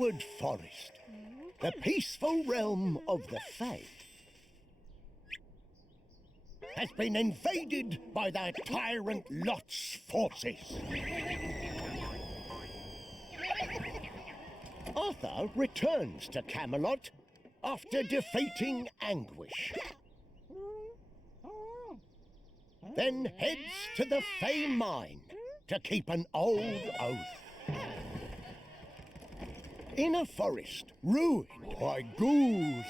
Outward Forest, the peaceful realm of the Fae, has been invaded by the tyrant Lot's forces. Arthur returns to Camelot after defeating Anguish. Then heads to the Fae Mine to keep an old oath. In a forest ruined by ghouls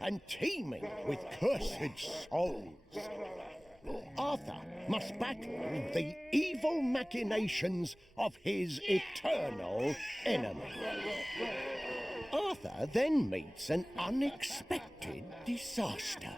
and teeming with cursed souls, Arthur must battle the evil machinations of his eternal enemy. Arthur then meets an unexpected disaster.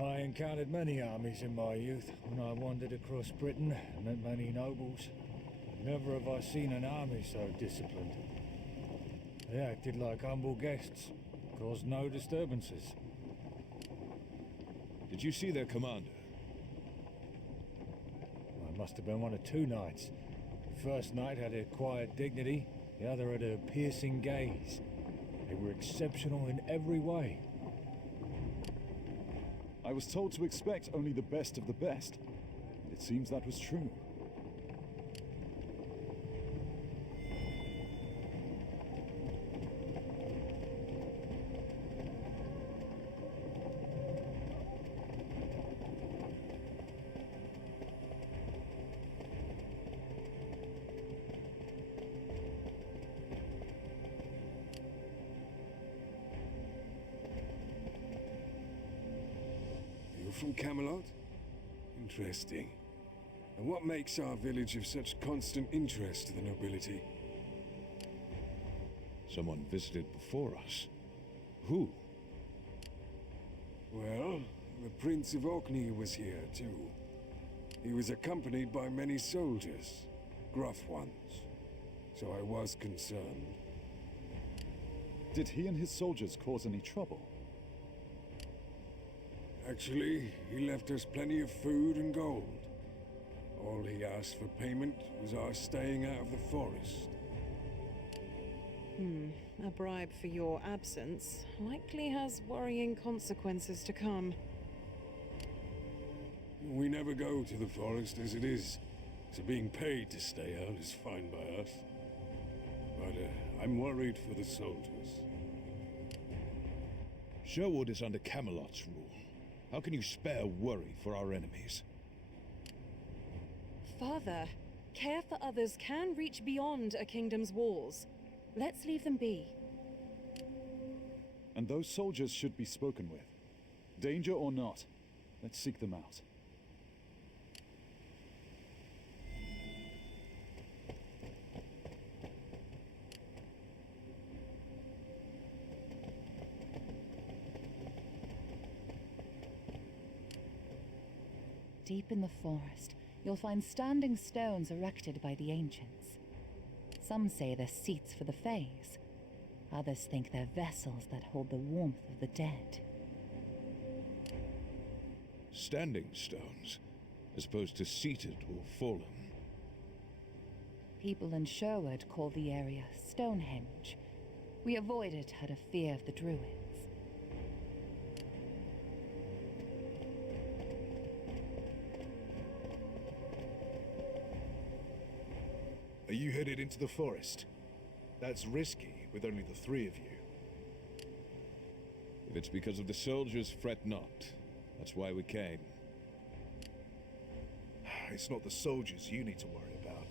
I encountered many armies in my youth when I wandered across Britain and met many nobles. Never have I seen an army so disciplined. They acted like humble guests, caused no disturbances. Did you see their commander? Well, it must have been one of two knights. The first knight had a quiet dignity, the other had a piercing gaze. They were exceptional in every way. I was told to expect only the best of the best. It seems that was true. From Camelot? Interesting. And what makes our village of such constant interest to the nobility? Someone visited before us. Who? Well, the Prince of Orkney was here too. He was accompanied by many soldiers, gruff ones. So I was concerned. Did he and his soldiers cause any trouble? Actually, he left us plenty of food and gold. All he asked for payment was our staying out of the forest. A bribe for your absence likely has worrying consequences to come. We never go to the forest as it is, so being paid to stay out is fine by us. But I'm worried for the soldiers. Sherwood is under Camelot's rule. How can you spare worry for our enemies? Father, care for others can reach beyond a kingdom's walls. Let's leave them be. And those soldiers should be spoken with. Danger or not, let's seek them out. Deep in the forest, you'll find standing stones erected by the ancients. Some say they're seats for the Faes. Others think they're vessels that hold the warmth of the dead. Standing stones, as opposed to seated or fallen. People in Sherwood call the area Stonehenge. We avoid it out of fear of the Druids. Are you headed into the forest? That's risky, with only the three of you. If it's because of the soldiers, fret not. That's why we came. It's not the soldiers you need to worry about.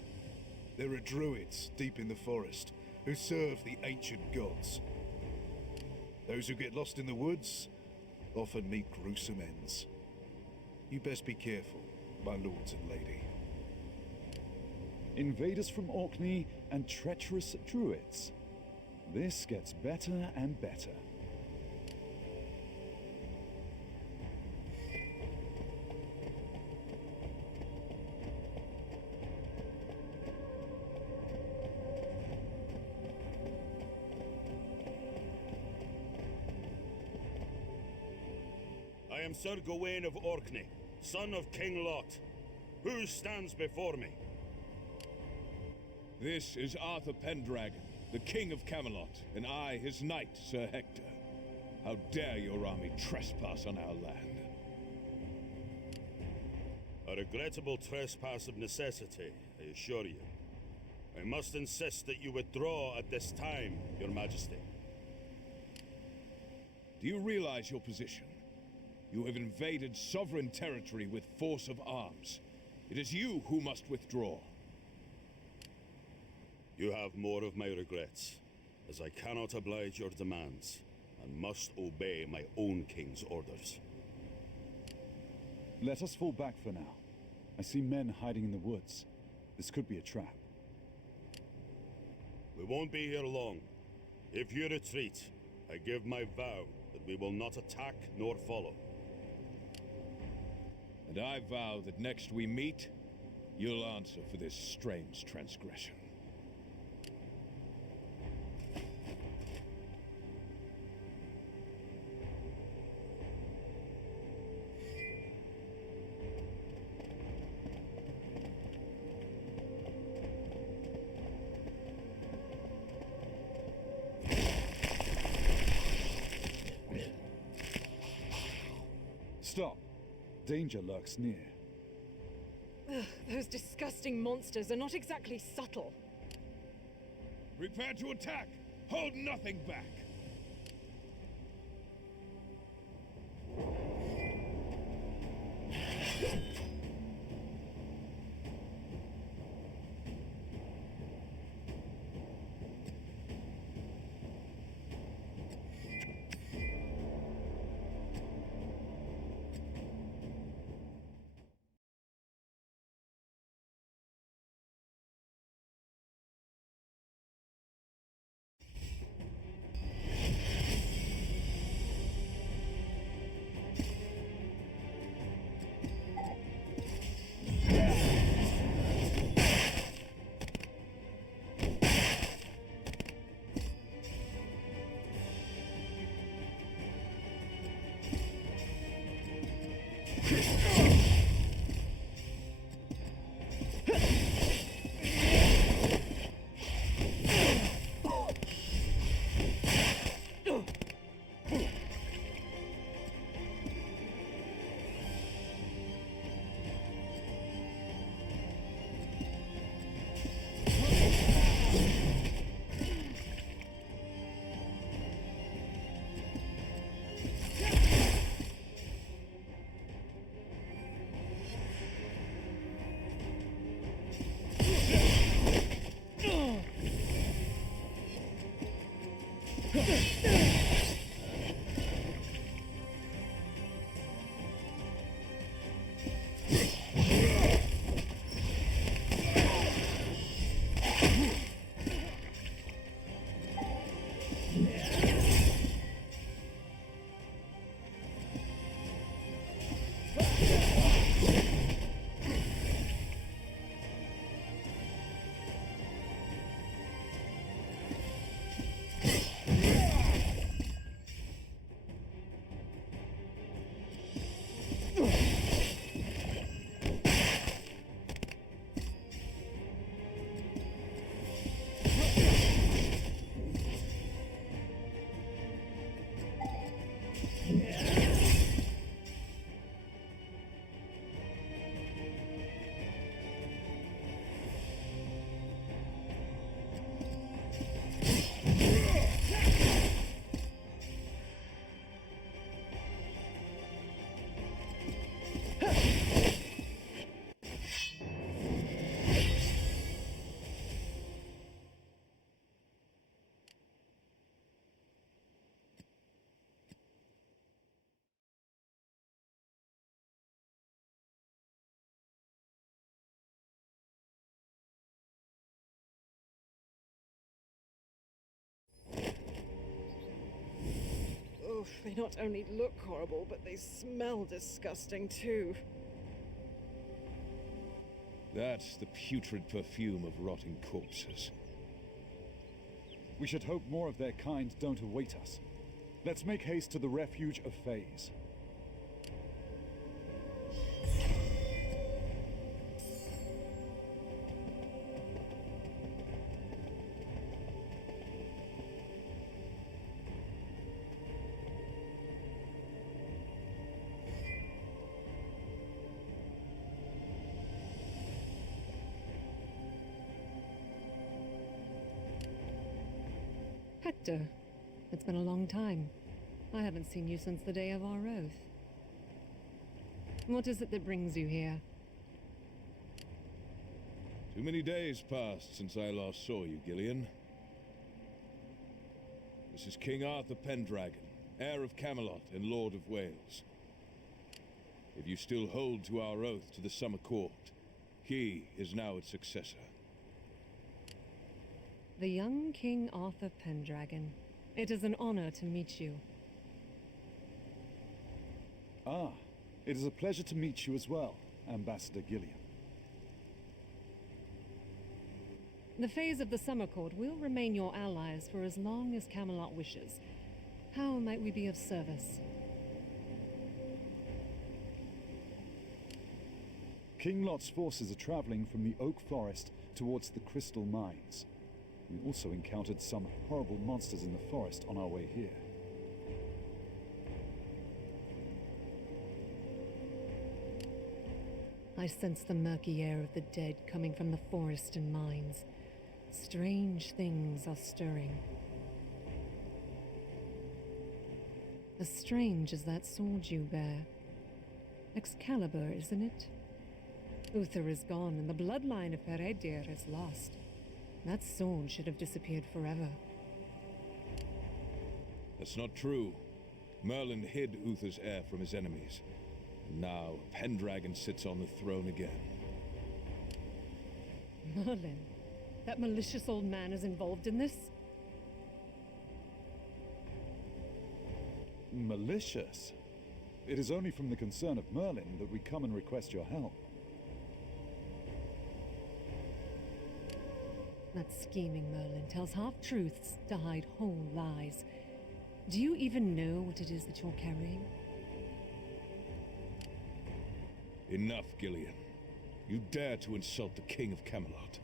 There are druids deep in the forest who serve the ancient gods. Those who get lost in the woods often meet gruesome ends. You best be careful, my lords and lady. Invaders from Orkney and treacherous druids. This gets better and better. I am Sir Gawain of Orkney, son of King Lot. Who stands before me? This is Arthur Pendragon, the King of Camelot, and I, his knight, Sir Hector. How dare your army trespass on our land? A regrettable trespass of necessity, I assure you. I must insist that you withdraw at this time, Your Majesty. Do you realize your position? You have invaded sovereign territory with force of arms. It is you who must withdraw. You have more of my regrets, as I cannot oblige your demands, and must obey my own king's orders. Let us fall back for now. I see men hiding in the woods. This could be a trap. We won't be here long. If you retreat, I give my vow that we will not attack nor follow. And I vow that next we meet, you'll answer for this strange transgression. Stop! Danger lurks near. Ugh, those disgusting monsters are not exactly subtle. Prepare to attack! Hold nothing back! they not only look horrible, but they smell disgusting too. That's the putrid perfume of rotting corpses. We should hope more of their kind don't await us. Let's make haste to the refuge of Fays. Hector, it's been a long time. I haven't seen you since the day of our oath. What is it that brings you here? Too many days passed since I last saw you, Gillian. This is King Arthur Pendragon, heir of Camelot and Lord of Wales. If you still hold to our oath to the Summer Court, he is now its successor. The young King Arthur Pendragon. It is an honor to meet you. Ah, it is a pleasure to meet you as well, Ambassador Gillian. The Fays of the Summer Court will remain your allies for as long as Camelot wishes. How might we be of service? King Lot's forces are traveling from the Oak Forest towards the Crystal Mines. We also encountered some horrible monsters in the forest on our way here. I sense the murky air of the dead coming from the forest and mines. Strange things are stirring. As strange as that sword you bear. Excalibur, isn't it? Uther is gone, and the bloodline of Peredur is lost. That sword should have disappeared forever. That's not true. Merlin hid Uther's heir from his enemies. And now Pendragon sits on the throne again. Merlin? That malicious old man is involved in this? Malicious? It is only from the concern of Merlin that we come and request your help. That scheming Merlin tells half-truths to hide whole lies. Do you even know what it is that you're carrying? Enough, Gillian. You dare to insult the King of Camelot.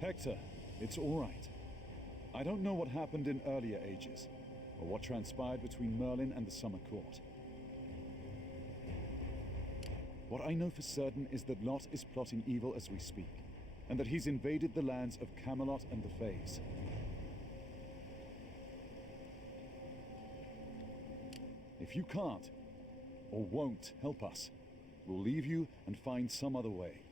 Hector, it's all right. I don't know what happened in earlier ages, or what transpired between Merlin and the Summer Court. What I know for certain is that Lot is plotting evil as we speak, and that he's invaded the lands of Camelot and the Fays. If you can't, or won't help us, we'll leave you and find some other way.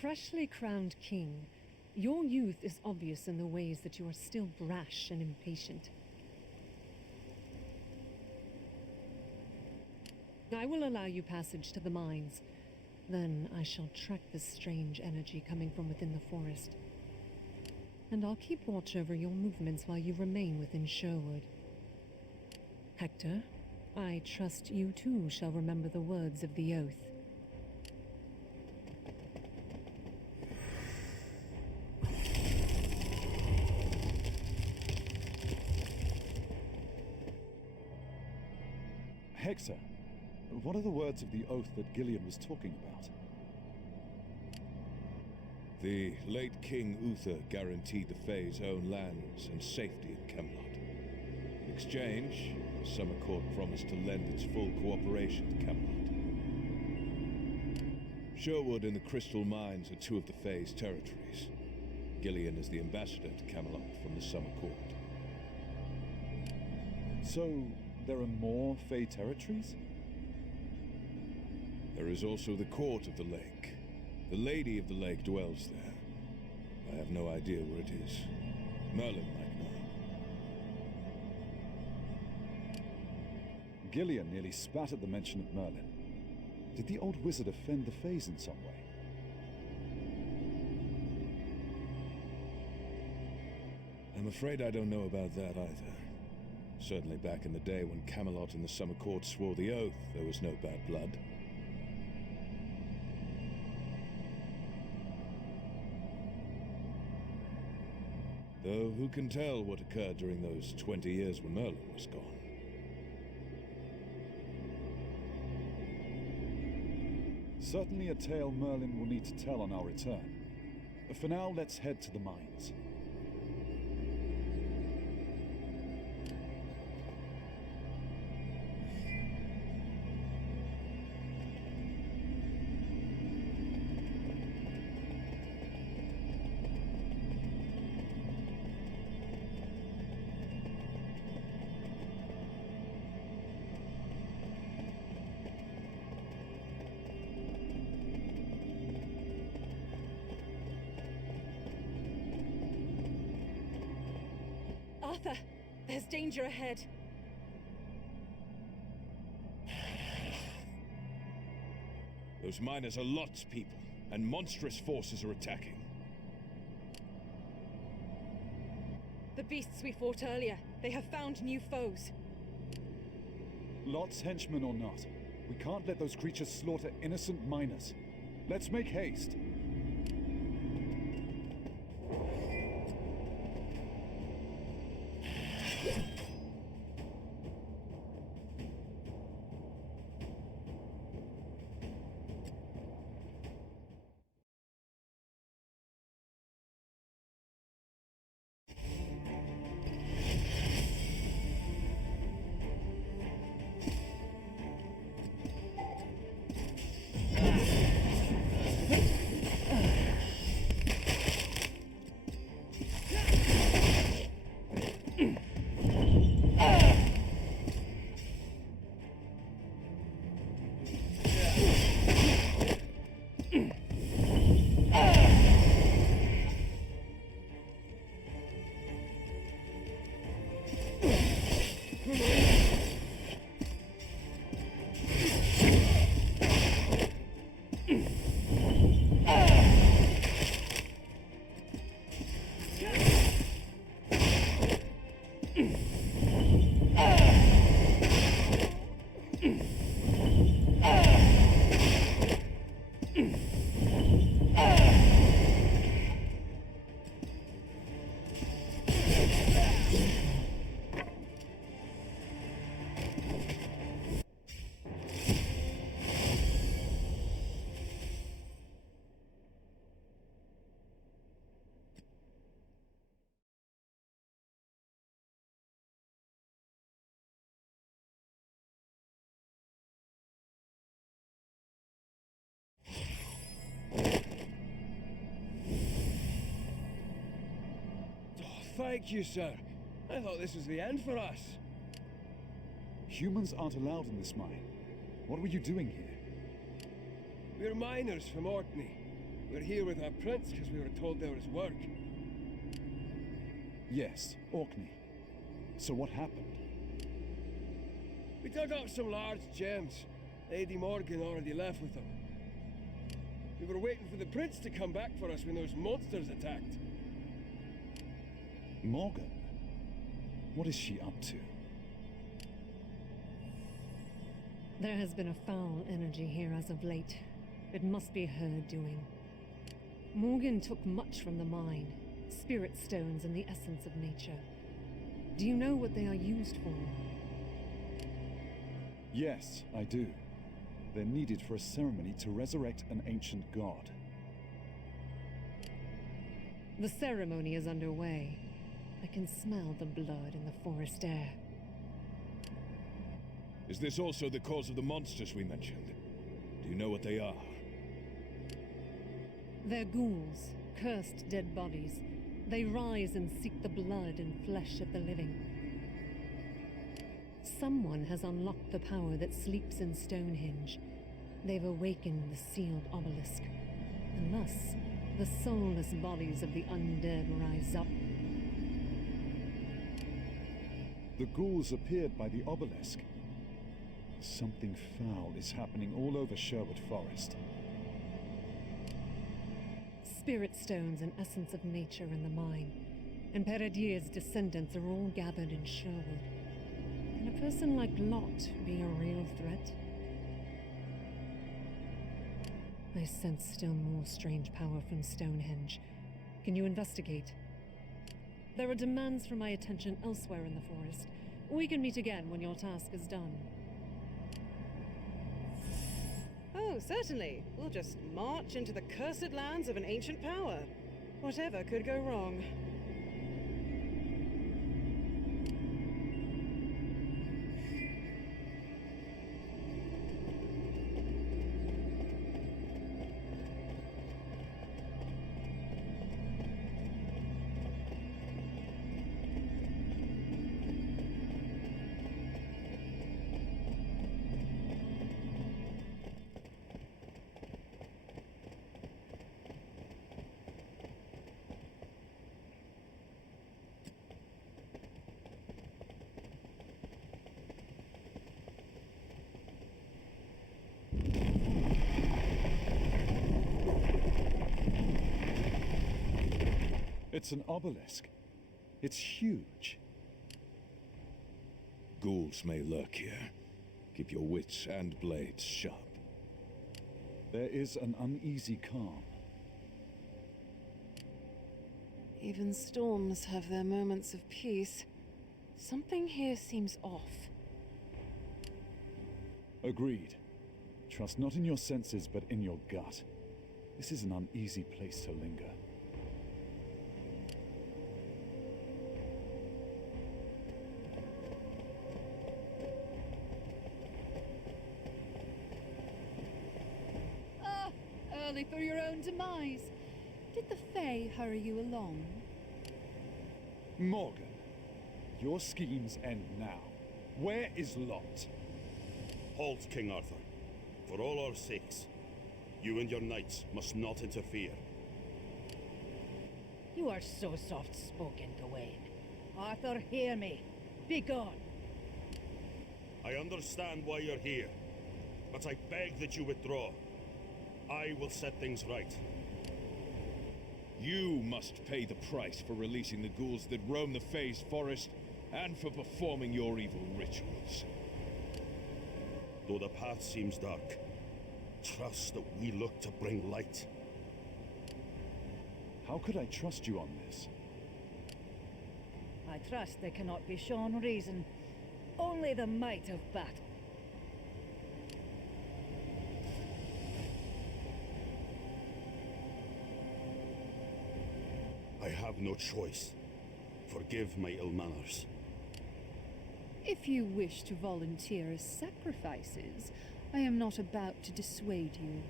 Freshly crowned king, your youth is obvious in the ways that you are still brash and impatient. I will allow you passage to the mines. Then I shall track this strange energy coming from within the forest. And I'll keep watch over your movements while you remain within Sherwood. Hector, I trust you too shall remember the words of the oath. Hector, what are the words of the oath that Gillian was talking about? The late King Uther guaranteed the Fays' own lands and safety in Camelot. In exchange, the Summer Court promised to lend its full cooperation to Camelot. Sherwood and the Crystal Mines are two of the Fays' territories. Gillian is the ambassador to Camelot from the Summer Court. So, there are more Fey territories? There is also the Court of the Lake. The Lady of the Lake dwells there. I have no idea where it is. Merlin might know. Gillian nearly spat at the mention of Merlin. Did the old wizard offend the Fays in some way? I'm afraid I don't know about that either. Certainly back in the day when Camelot and the Summer Court swore the oath, there was no bad blood. Though who can tell what occurred during those 20 years when Merlin was gone? Certainly a tale Merlin will need to tell on our return. For now, let's head to the mines. Arthur, there's danger ahead. Those miners are lots, people, and monstrous forces are attacking. The beasts we fought earlier, they have found new foes. Lot's henchmen or not, we can't let those creatures slaughter innocent miners. Let's make haste. Thank you, sir. I thought this was the end for us. Humans aren't allowed in this mine. What were you doing here? We're miners from Orkney. We're here with our prince because we were told there was work. Yes, Orkney. So what happened? We dug up some large gems. Lady Morgan already left with them. We were waiting for the prince to come back for us when those monsters attacked. Morgan? What is she up to? There has been a foul energy here as of late. It must be her doing. Morgan took much from the mine. Spirit stones and the essence of nature. Do you know what they are used for? Yes, I do. They're needed for a ceremony to resurrect an ancient god. The ceremony is underway. I can smell the blood in the forest air. Is this also the cause of the monsters we mentioned? Do you know what they are? They're ghouls, cursed dead bodies. They rise and seek the blood and flesh of the living. Someone has unlocked the power that sleeps in Stonehenge. They've awakened the sealed obelisk. And thus, the soulless bodies of the undead rise up. The ghouls appeared by the obelisk. Something foul is happening all over Sherwood Forest. Spirit stones and essence of nature in the mine. and Peredier's descendants are all gathered in Sherwood. Can a person like Lot be a real threat? I sense still more strange power from Stonehenge. Can you investigate? There are demands for my attention elsewhere in the forest. We can meet again when your task is done. Oh, certainly. We'll just march into the cursed lands of an ancient power. Whatever could go wrong? It's an obelisk. It's huge. Ghouls may lurk here. Keep your wits and blades sharp. There is an uneasy calm. Even storms have their moments of peace. Something here seems off. Agreed. Trust not in your senses, but in your gut. This is an uneasy place to linger. Early for your own demise. Did the Fae hurry you along? Morgan, your schemes end now. Where is Lot? Halt, King Arthur. For all our sakes, you and your knights must not interfere. You are so soft-spoken, Gawain. Arthur, hear me. Be gone. I understand why you're here, but I beg that you withdraw. I will set things right. You must pay the price for releasing the ghouls that roam the Fae's forest, and for performing your evil rituals. Though the path seems dark, trust that we look to bring light. How could I trust you on this? I trust they cannot be shown reason. Only the might of battle. I have no choice. Forgive my ill manners. If you wish to volunteer as sacrifices, I am not about to dissuade you.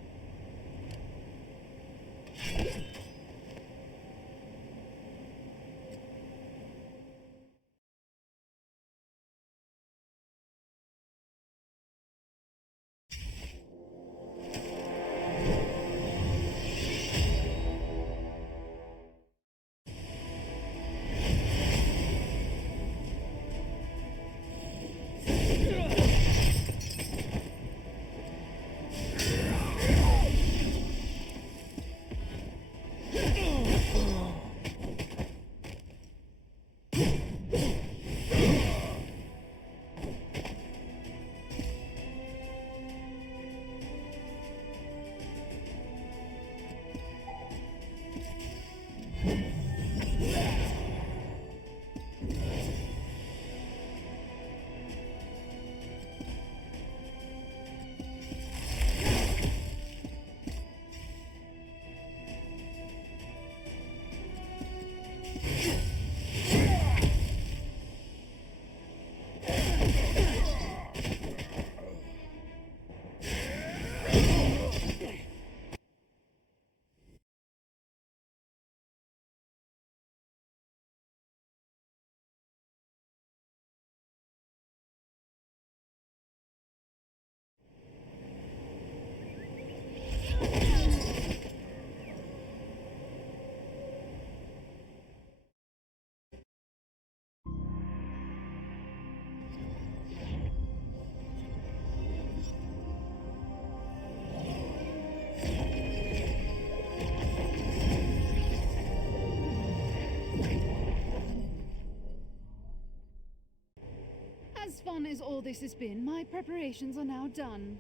fun as all this has been, my preparations are now done.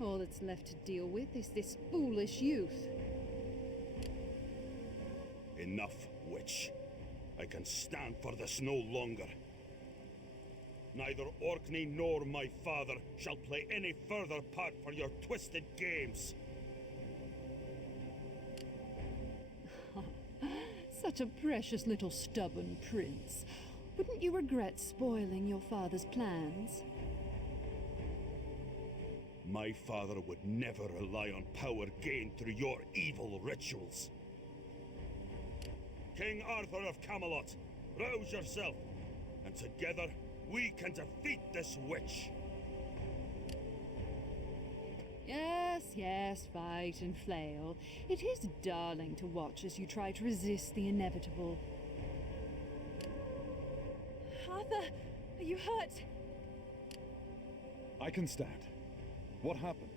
All that's left to deal with is this foolish youth. Enough, witch. I can stand for this no longer. Neither Orkney nor my father shall play any further part for your twisted games. Such a precious little stubborn prince. Wouldn't you regret spoiling your father's plans? My father would never rely on power gained through your evil rituals. King Arthur of Camelot, rouse yourself, and together we can defeat this witch. Yes, yes, fight and flail. It is darling to watch as you try to resist the inevitable. Arthur, are you hurt? I can stand. What happened?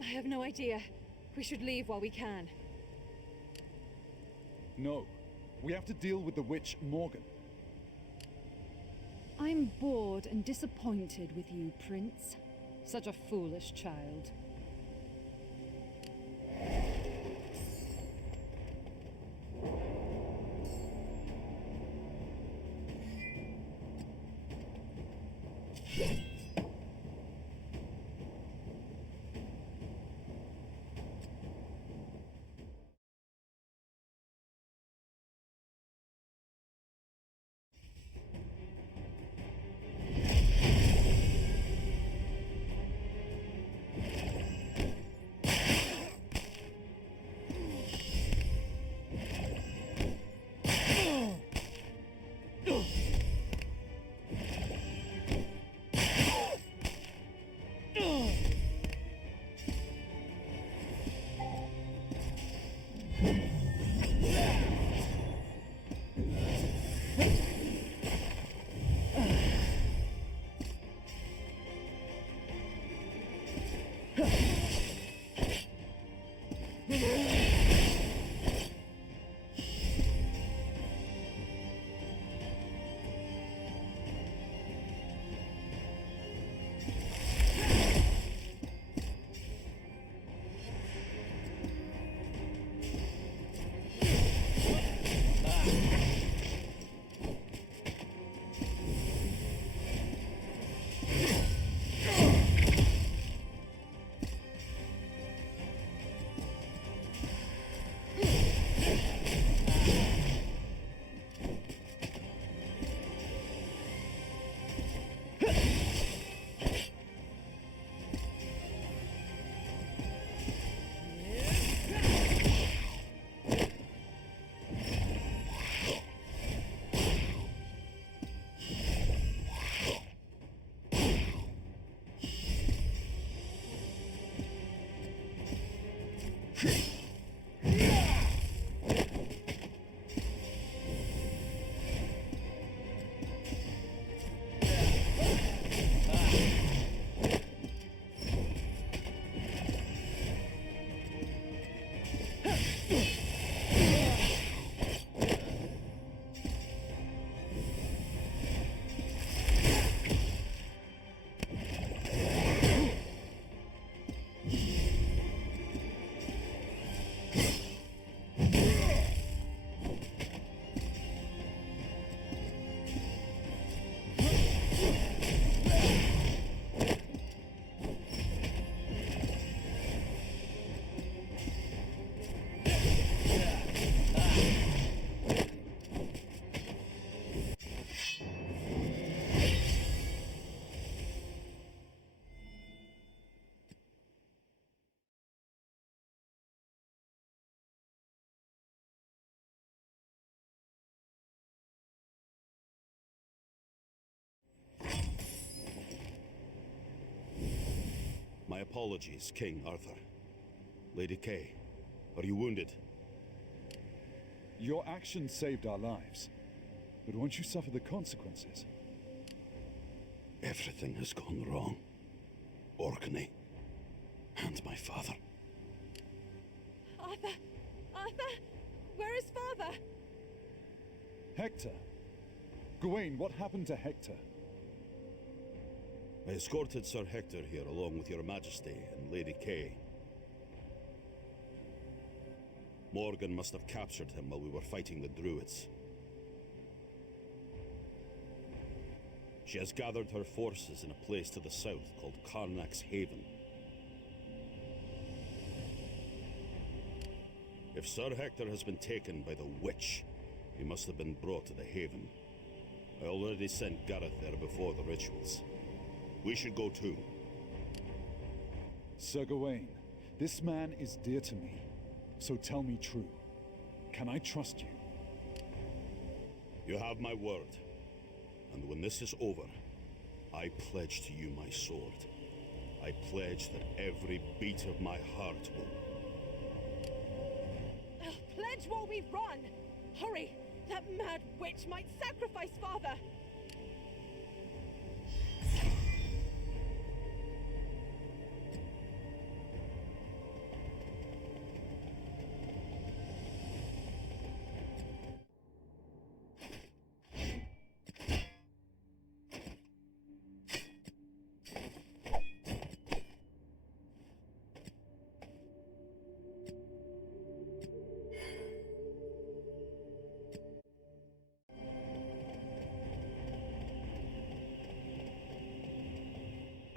I have no idea. We should leave while we can. No. We have to deal with the witch Morgan. I'm bored and disappointed with you, Prince. Such a foolish child. My apologies, King Arthur. Lady Kay, are you wounded? Your actions saved our lives. But won't you suffer the consequences? Everything has gone wrong. Orkney. And my father. Arthur! Arthur! Where is father? Hector! Gawain, what happened to Hector? I escorted Sir Hector here along with your Majesty and Lady Kay. Morgan must have captured him while we were fighting the Druids. She has gathered her forces in a place to the south called Karnak's Haven. If Sir Hector has been taken by the witch, he must have been brought to the Haven. I already sent Gareth there before the rituals. We should go too. Sir Gawain, this man is dear to me. So tell me true. Can I trust you? You have my word. And when this is over, I pledge to you my sword. I pledge that every beat of my heart will... Pledge while we run! Hurry! That mad witch might sacrifice Father!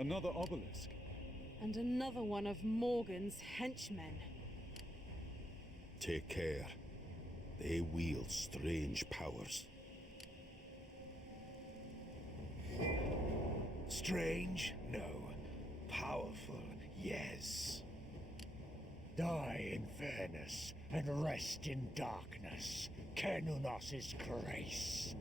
Another obelisk. And another one of Morgan's henchmen. Take care. They wield strange powers. Strange? No. Powerful? Yes. Die in fairness and rest in darkness. Kenunos' grace.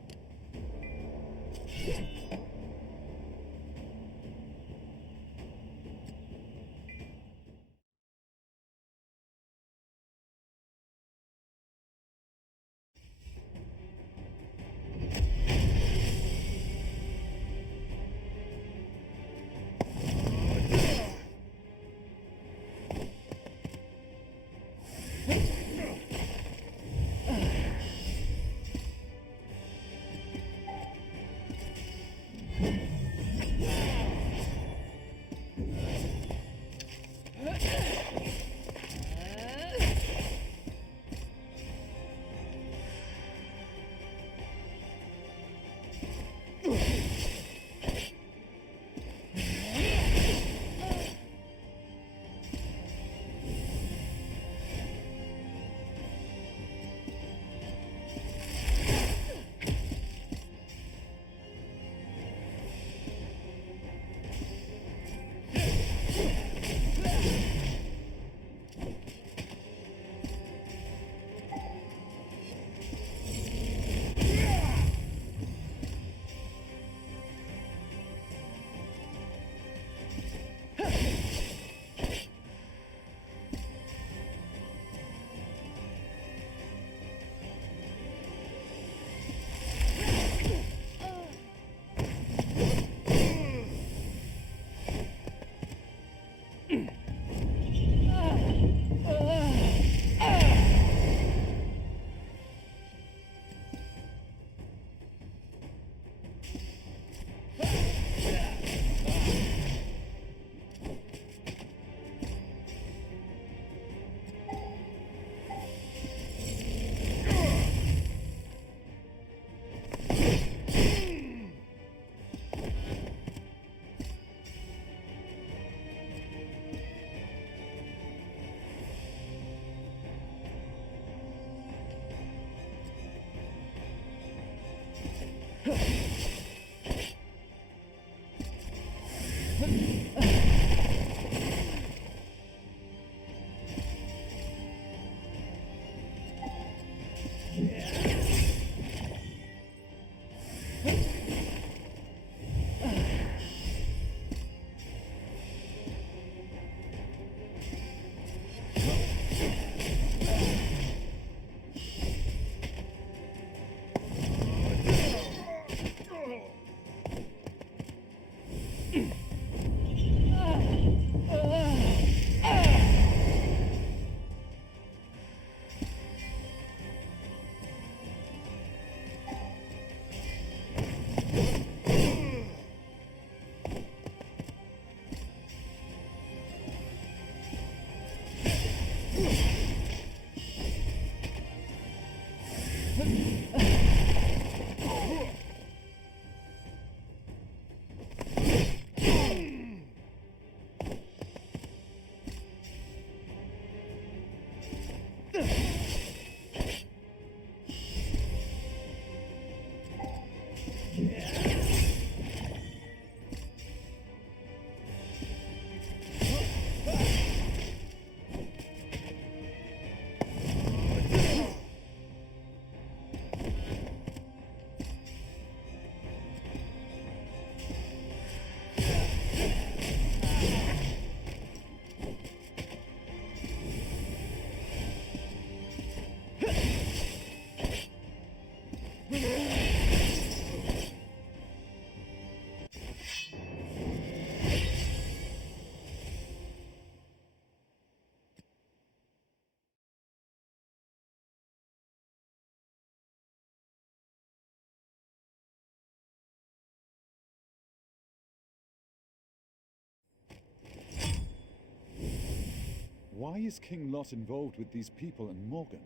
Why is King Lot involved with these people and Morgan?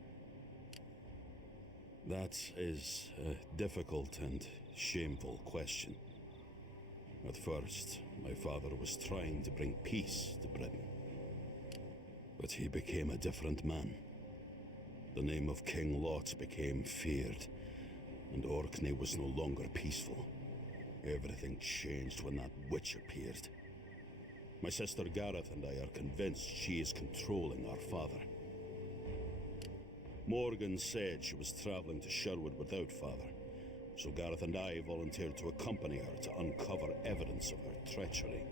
That is a difficult and shameful question. At first, my father was trying to bring peace to Britain. But he became a different man. The name of King Lot became feared, and Orkney was no longer peaceful. Everything changed when that witch appeared. My sister Gareth and I are convinced she is controlling our father. Morgan said she was traveling to Sherwood without father, so Gareth and I volunteered to accompany her to uncover evidence of her treachery,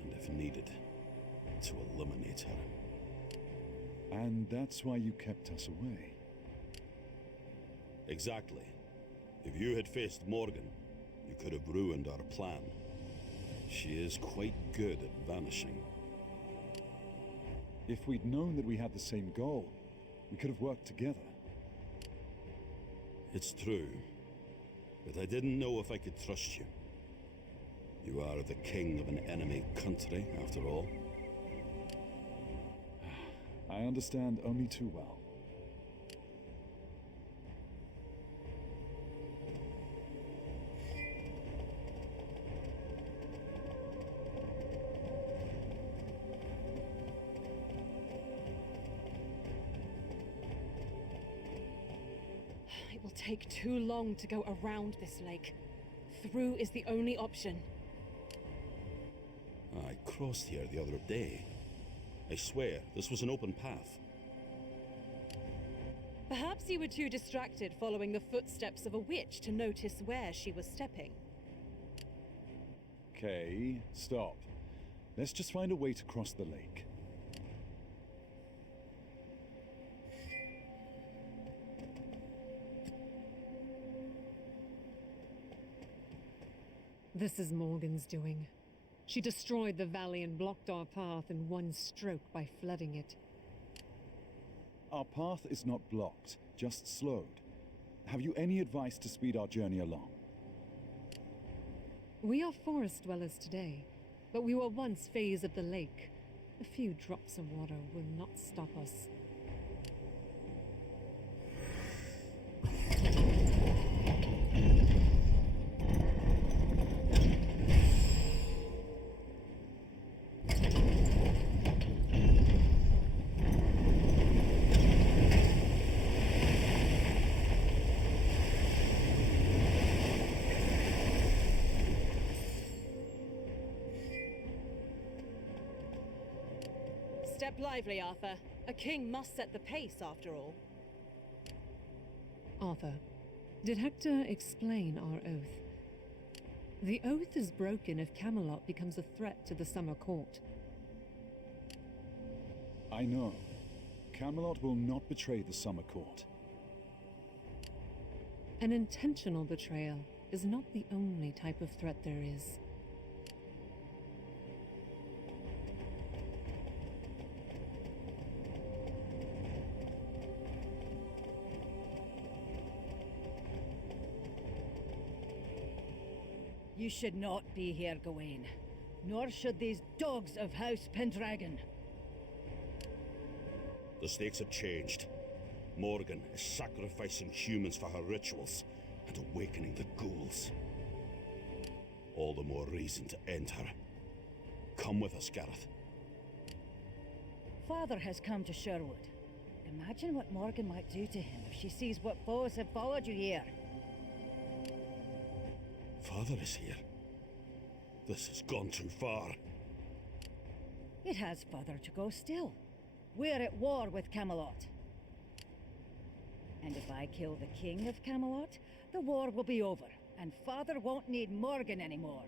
and if needed, to eliminate her. And that's why you kept us away? Exactly. If you had faced Morgan, you could have ruined our plan. She is quite good at vanishing. If we'd known that we had the same goal, we could have worked together. It's true, but I didn't know if I could trust you. You are the king of an enemy country, after all. I understand only too well. It will take too long to go around this lake. Through is the only option. I crossed here the other day. I swear, this was an open path. Perhaps you were too distracted following the footsteps of a witch to notice where she was stepping. Okay, stop. Let's just find a way to cross the lake. This is Morgan's doing. She destroyed the valley and blocked our path in one stroke by flooding it. Our path is not blocked, just slowed. Have you any advice to speed our journey along? We are forest dwellers today, but we were once phase of the lake. A few drops of water will not stop us. Step lively, Arthur. A king must set the pace, after all. Arthur, did Hector explain our oath? The oath is broken if Camelot becomes a threat to the Summer Court. I know. Camelot will not betray the Summer Court. An intentional betrayal is not the only type of threat there is. You should not be here, Gawain. Nor should these dogs of House Pendragon. The stakes have changed. Morgan is sacrificing humans for her rituals and awakening the ghouls. All the more reason to end her. Come with us, Gareth. Father has come to Sherwood. Imagine what Morgan might do to him if she sees what foes have followed you here. Father is here. This has gone too far. It has further to go still. We're at war with Camelot. And if I kill the king of Camelot, the war will be over, and Father won't need Morgan anymore.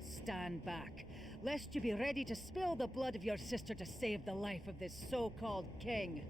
Stand back, lest you be ready to spill the blood of your sister to save the life of this so-called king.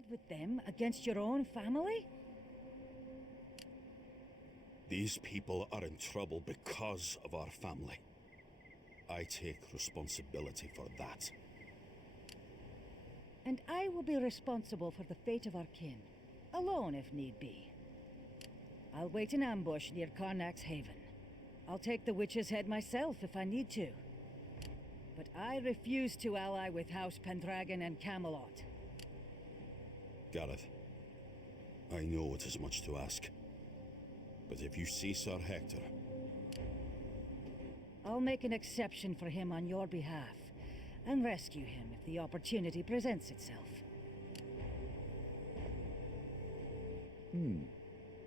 Side with them against your own family? These people are in trouble because of our family. I take responsibility for that. And I will be responsible for the fate of our kin. Alone, if need be. I'll wait in ambush near Karnak's Haven. I'll take the witch's head myself if I need to. But I refuse to ally with House Pendragon and Camelot. Gareth, I know it is much to ask. But if you see Sir Hector... I'll make an exception for him on your behalf, and rescue him if the opportunity presents itself.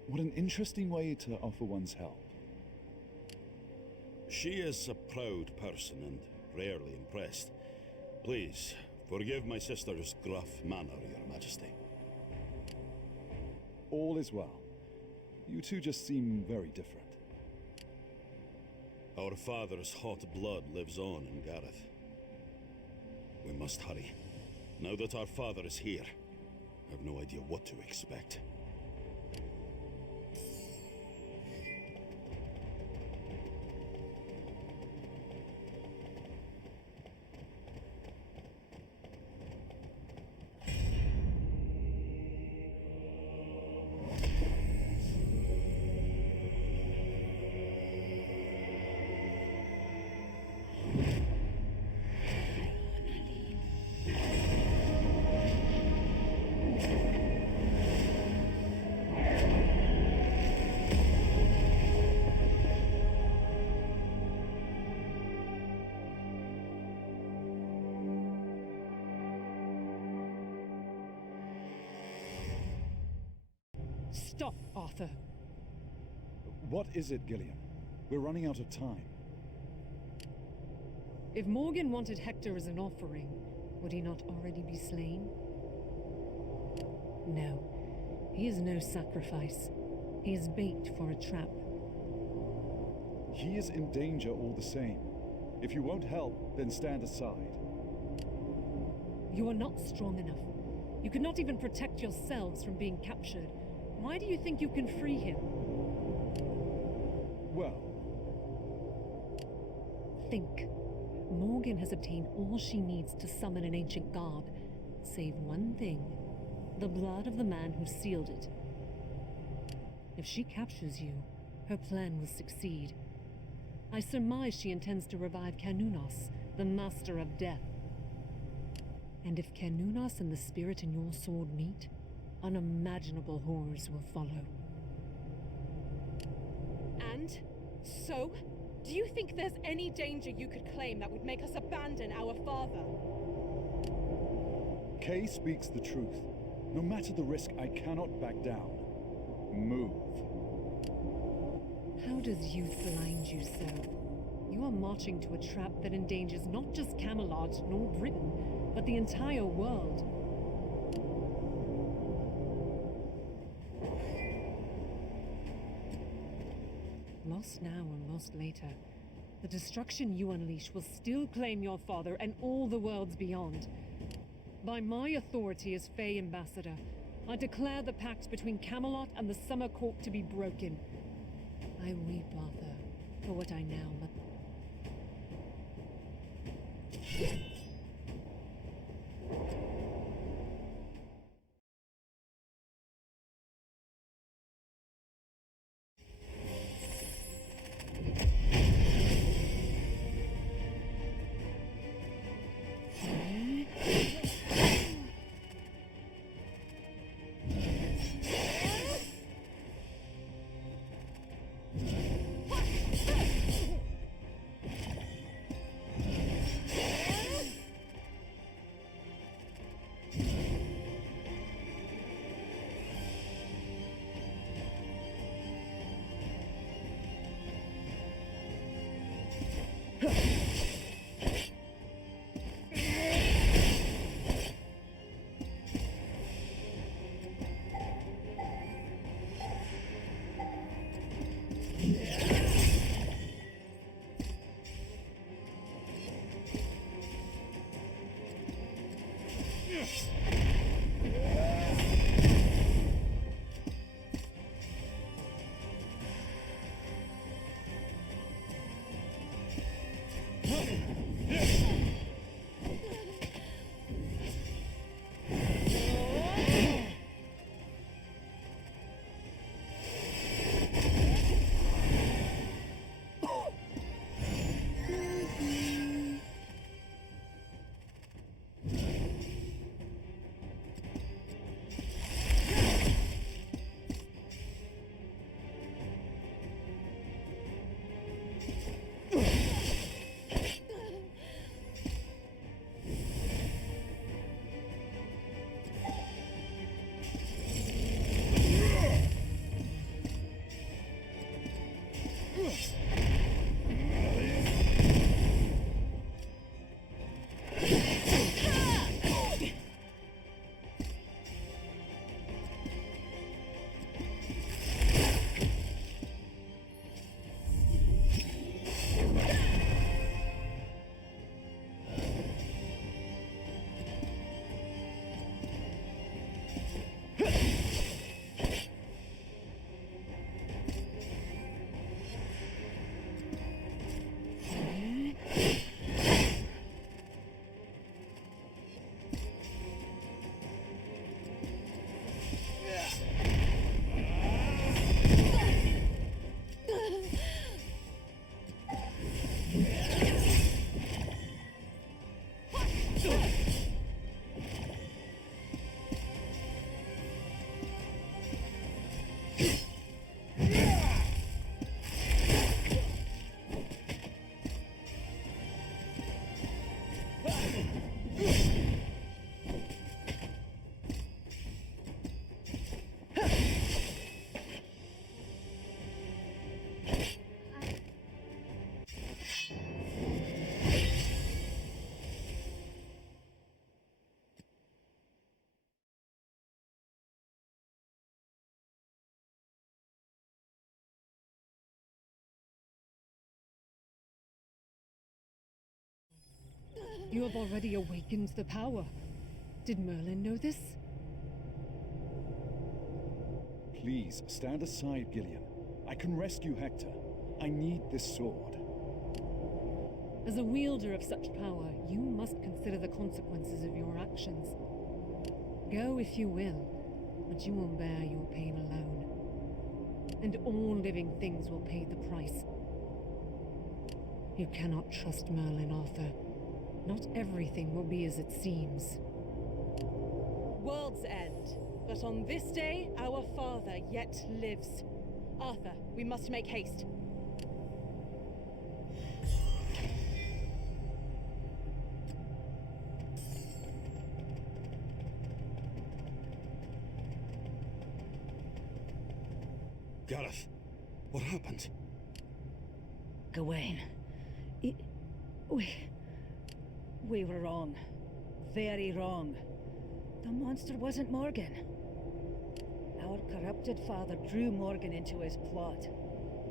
What an interesting way to offer one's help. She is a proud person and rarely impressed. Please, forgive my sister's gruff manner, Your Majesty. All is well. You two just seem very different. Our father's hot blood lives on in Gareth. We must hurry. Now that our father is here, I have no idea what to expect. Stop, Arthur. What is it, Gillian? We're running out of time. If Morgan wanted Hector as an offering, would he not already be slain? No. He is no sacrifice. He is bait for a trap. He is in danger all the same. If you won't help, then stand aside. You are not strong enough. You could not even protect yourselves from being captured. Why do you think you can free him? Well, think. Morgan has obtained all she needs to summon an ancient garb, save one thing: the blood of the man who sealed it. If she captures you, her plan will succeed. I surmise she intends to revive Canunos, the master of death. And if Canunos and the spirit in your sword meet, unimaginable horrors will follow. And? So? Do you think there's any danger you could claim that would make us abandon our father? Kay speaks the truth. No matter the risk, I cannot back down. Move. How does youth blind you so? You are marching to a trap that endangers not just Camelot nor Britain, but the entire world. Lost now or lost later, the destruction you unleash will still claim your father and all the worlds beyond. By my authority as Fey Ambassador, I declare the pact between Camelot and the Summer Court to be broken. I weep, Arthur, for what I now must. You have already awakened the power. Did Merlin know this? Please, stand aside, Gillian. I can rescue Hector. I need this sword. As a wielder of such power, you must consider the consequences of your actions. Go if you will, but you will bear your pain alone. And all living things will pay the price. You cannot trust Merlin, Arthur. Not everything will be as it seems. World's end. But on this day, our father yet lives. Arthur, we must make haste. Gareth, what happened? Gawain. We were wrong. Very wrong. The monster wasn't Morgan. Our corrupted father drew Morgan into his plot.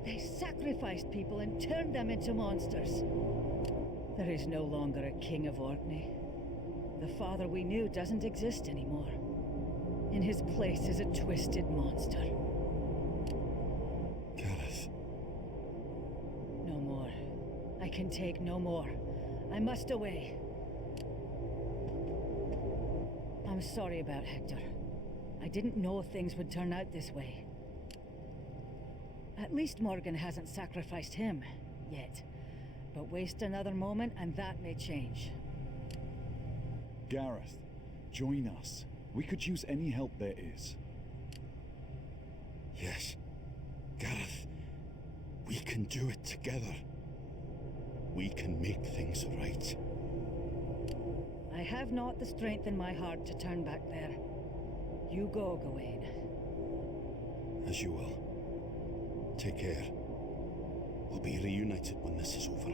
They sacrificed people and turned them into monsters. There is no longer a king of Orkney. The father we knew doesn't exist anymore. In his place is a twisted monster. Gareth. No more. I can take no more. I must away. I'm sorry about Hector. I didn't know things would turn out this way. At least Morgan hasn't sacrificed him, yet. But waste another moment and that may change. Gareth, join us. We could use any help there is. Yes. Gareth, we can do it together. We can make things right. I have not the strength in my heart to turn back there. You go, Gawain. As you will. Take care. We'll be reunited when this is over.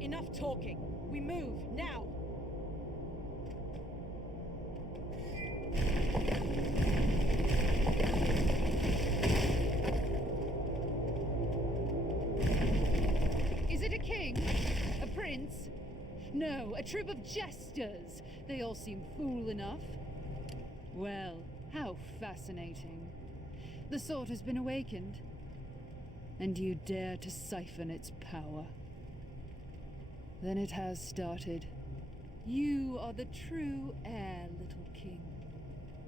Enough talking. We move, now! Is it a king? A prince? No, a troop of jesters. They all seem fool enough. Well, how fascinating. The sword has been awakened. And you dare to siphon its power. Then it has started. You are the true heir, little king.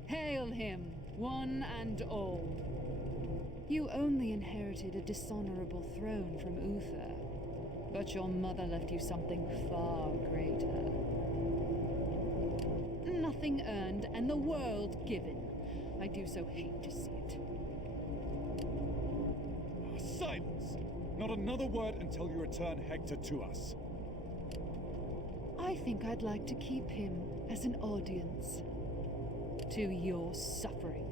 Hail him, one and all. You only inherited a dishonorable throne from Uther. But your mother left you something far greater. Nothing earned and the world given. I do so hate to see it. Silence! Not another word until you return Hector to us. I think I'd like to keep him as an audience to your suffering.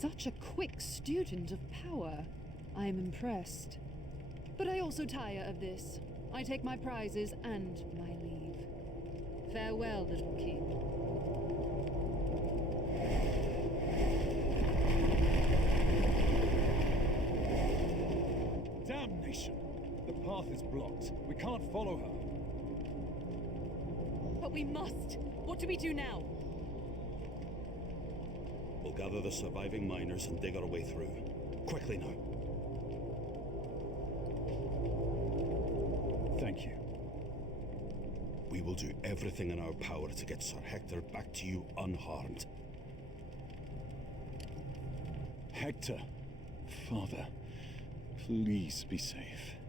Such a quick student of power. I am impressed. But I also tire of this. I take my prizes and my leave. Farewell, little king. Damnation! The path is blocked. We can't follow her. But we must! What do we do now? We'll gather the surviving miners and dig our way through. Quickly now. Thank you. We will do everything in our power to get Sir Hector back to you unharmed. Hector, Father, please be safe.